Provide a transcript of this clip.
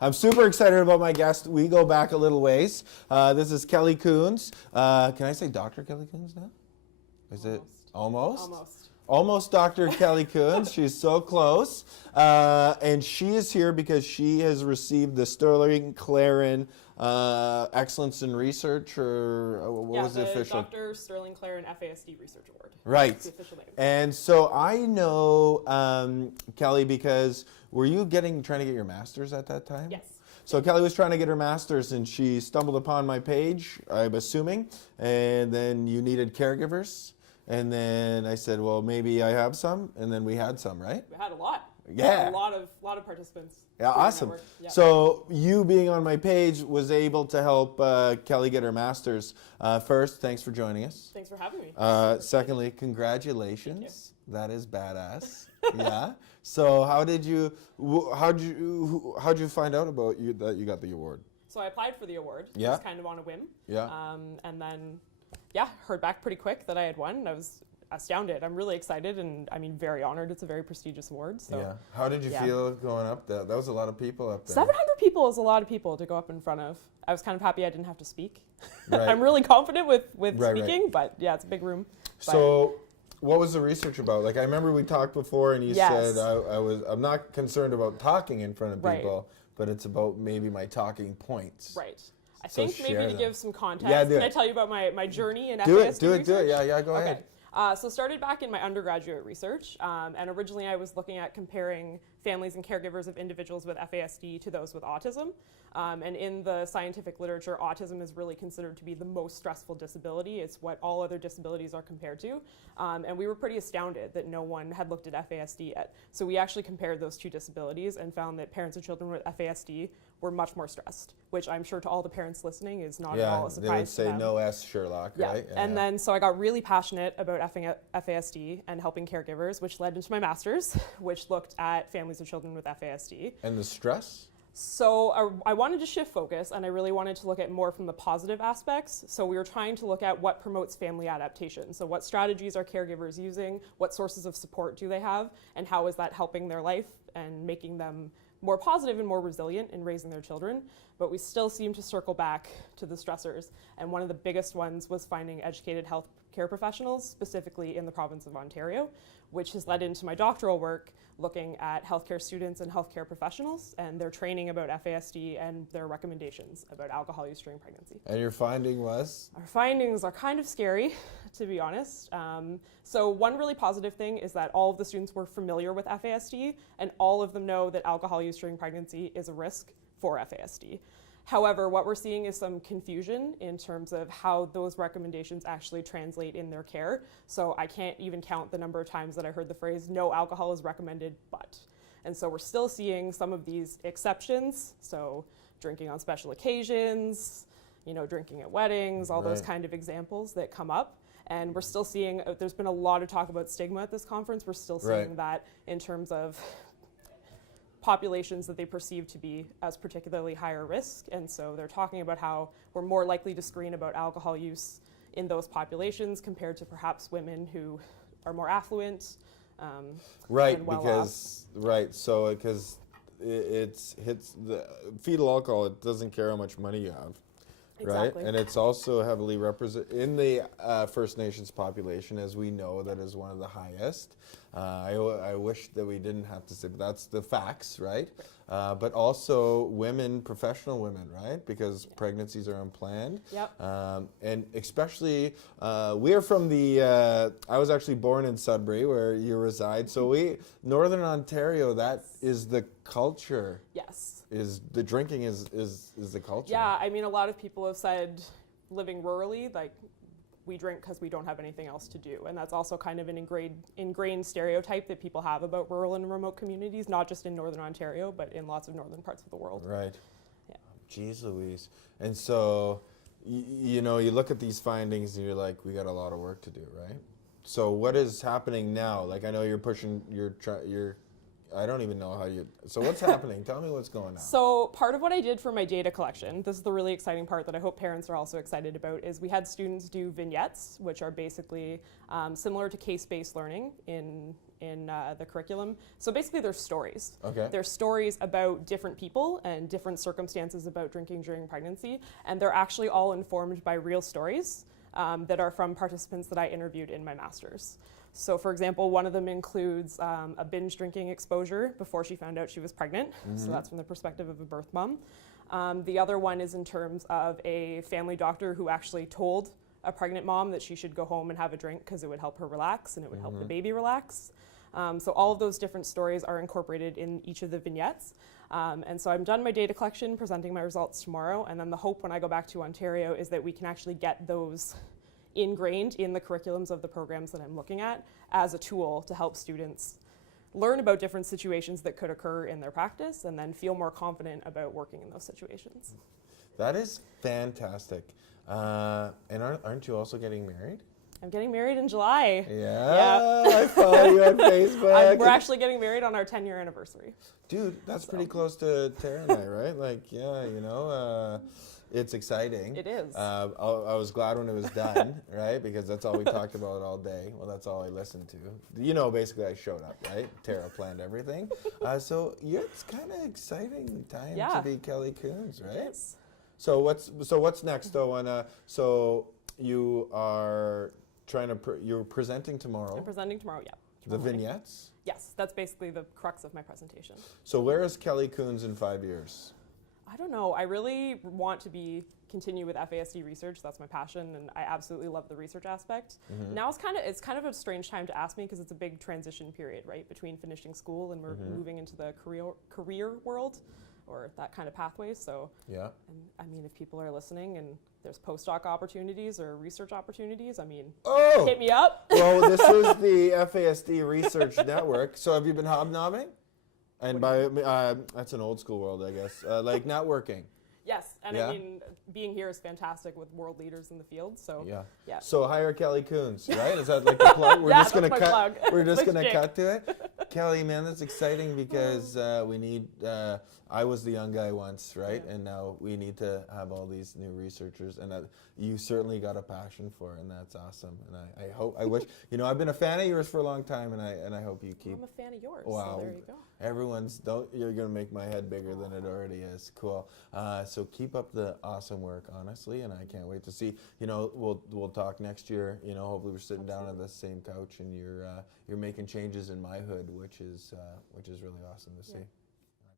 I'm super excited about my guest. We go back a little ways. This is Kelly Coons. Can I say Dr. Kelly Coons now? Is it almost? Almost Dr. Kelly Coons. She's so close. And she is here because she has received the Sterling Clarren Excellence in Research, or what was the official? Dr. Sterling Clarren FASD Research Award. Right. That's the official name. And so I know Kelly because were you trying to get your master's at that time? Yes. So Kelly was trying to get her master's and she stumbled upon my page, I'm assuming, and then you needed caregivers. And then I said, well, maybe I have some, and then we had some, right? We had a lot. Yeah. A lot of participants. Yeah, awesome. Yeah. So you being on my page was able to help Kelly get her master's. First, thanks for joining us. Thanks for having me. Secondly, congratulations. That is badass. Yeah. So how'd you find out about that you got the award? So I applied for the award. Yeah. Just kind of on a whim. Yeah. And then, heard back pretty quick that I had won. I was astounded. I'm really excited and very honored. It's a very prestigious award. So yeah. How did you feel going up there? That was a lot of people up there. 700 people is a lot of people to go up in front of. I was kind of happy I didn't have to speak. Right. I'm really confident with speaking, right. but yeah, it's a big room. So what was the research about? Like I remember we talked before and you Yes. said I'm not concerned about talking in front of Right. people, but it's about maybe my talking points. Right. I So think maybe share to them. give some context, Yeah, can I tell you about my journey in Do FASD it. Yeah, go ahead. So started back in my undergraduate research, and originally I was looking at comparing families and caregivers of individuals with FASD to those with autism. And in the scientific literature, autism is really considered to be the most stressful disability. It's what all other disabilities are compared to. And we were pretty astounded that no one had looked at FASD yet. So we actually compared those two disabilities and found that parents of children with FASD were much more stressed, which I'm sure to all the parents listening is not at all a surprise they would say to them. no S Sherlock, right? Yeah. And then so I got really passionate about FASD and helping caregivers, which led into my master's, which looked at families of children with FASD. And the stress? So I wanted to shift focus, and I really wanted to look at more from the positive aspects. So we were trying to look at what promotes family adaptation. So what strategies are caregivers using, what sources of support do they have, and how is that helping their life and making them more positive and more resilient in raising their children. But we still seem to circle back to the stressors. And one of the biggest ones was finding educated healthcare professionals, specifically in the province of Ontario, which has led into my doctoral work looking at healthcare students and healthcare professionals and their training about FASD and their recommendations about alcohol use during pregnancy. And your finding was? Our findings are kind of scary, to be honest. So one really positive thing is that all of the students were familiar with FASD, and all of them know that alcohol use during pregnancy is a risk for FASD. However, what we're seeing is some confusion in terms of how those recommendations actually translate in their care. So I can't even count the number of times that I heard the phrase, no alcohol is recommended, but. And so we're still seeing some of these exceptions. So drinking on special occasions, drinking at weddings, all those kind of examples that come up. And we're still seeing, there's been a lot of talk about stigma at this conference. We're still seeing that in terms of populations that they perceive to be as particularly higher risk. And so they're talking about how we're more likely to screen about alcohol use in those populations compared to perhaps women who are more affluent. Right, and well because, because it hits the fetal alcohol, it doesn't care how much money you have. Exactly. Right, and it's also heavily represented in the First Nations population, as we know, that is one of the highest. I wish that we didn't have to say, but that's the facts, right? But also women, professional women, right? Because pregnancies are unplanned. Yep. And especially, we're from the, I was actually born in Sudbury, where you reside. So Northern Ontario, that is the culture. Yes. Is the drinking is the culture. Yeah, I mean, a lot of people have said living rurally, like, we drink because we don't have anything else to do. And that's also kind of an ingrained stereotype that people have about rural and remote communities, not just in Northern Ontario, but in lots of northern parts of the world. Right. Yeah. Jeez Louise. And so, you look at these findings and you're like, we got a lot of work to do, right? So what is happening now? Like, I know you're pushing, I don't even know so what's happening? Tell me what's going on. So part of what I did for my data collection, this is the really exciting part that I hope parents are also excited about, is we had students do vignettes, which are basically similar to case-based learning in in the curriculum. So basically they're stories. Okay. They're stories about different people and different circumstances about drinking during pregnancy, and they're actually all informed by real stories that are from participants that I interviewed in my master's. So for example, one of them includes a binge drinking exposure before she found out she was pregnant. So that's from the perspective of a birth mom. The other one is in terms of a family doctor who actually told a pregnant mom that she should go home and have a drink because it would help her relax and it would help the baby relax. So all of those different stories are incorporated in each of the vignettes. And so I'm done my data collection, presenting my results tomorrow, and then the hope when I go back to Ontario is that we can actually get those ingrained in the curriculums of the programs that I'm looking at as a tool to help students learn about different situations that could occur in their practice and then feel more confident about working in those situations. That is fantastic. And aren't you also getting married? I'm getting married in July. Yeah, I follow you on Facebook. We're actually getting married on our 10-year anniversary. Dude, that's pretty close to Tara and I, right? Like, yeah, you know, it's exciting. It is. I was glad when it was done, right? Because that's all we talked about all day. Well, that's all I listened to. You know, basically I showed up, right? Tara planned everything. So yeah, it's kind of exciting time to be Kelly Coons, right? It is. So what's next though? And so you are you're presenting tomorrow. I'm presenting tomorrow, yeah. The vignettes? Yes, that's basically the crux of my presentation. So where is Kelly Coons in 5 years? I don't know. I really want to continue with FASD research. That's my passion, and I absolutely love the research aspect. Now it's kind of a strange time to ask me because it's a big transition period, right, between finishing school and we're moving into the career world, or that kind of pathway. So yeah, and I mean, if people are listening and there's postdoc opportunities or research opportunities, I mean, hit me up. Well, this is the FASD Research Network. So have you been hobnobbing? And by that's an old school world, I guess. Like networking. Yes, and I mean, being here is fantastic with world leaders in the field. So yeah. So hire Kelly Coons, right? Is that like the plug? We're just gonna cut. Plug. We're just gonna cut to it. Kelly, man, that's exciting because we need. I was the young guy once, right? And now we need to have all these new researchers, and you certainly got a passion for it, and that's awesome. And I wish, you know, I've been a fan of yours for a long time, and I hope you keep. I'm a fan of yours. Wow. So there you go. You're gonna make my head bigger than it already is. Cool. So keep up the awesome work, honestly, and I can't wait to see. You know, we'll talk next year. You know, hopefully we're sitting down on the same couch, and you're making changes in my hood, which is really awesome to see.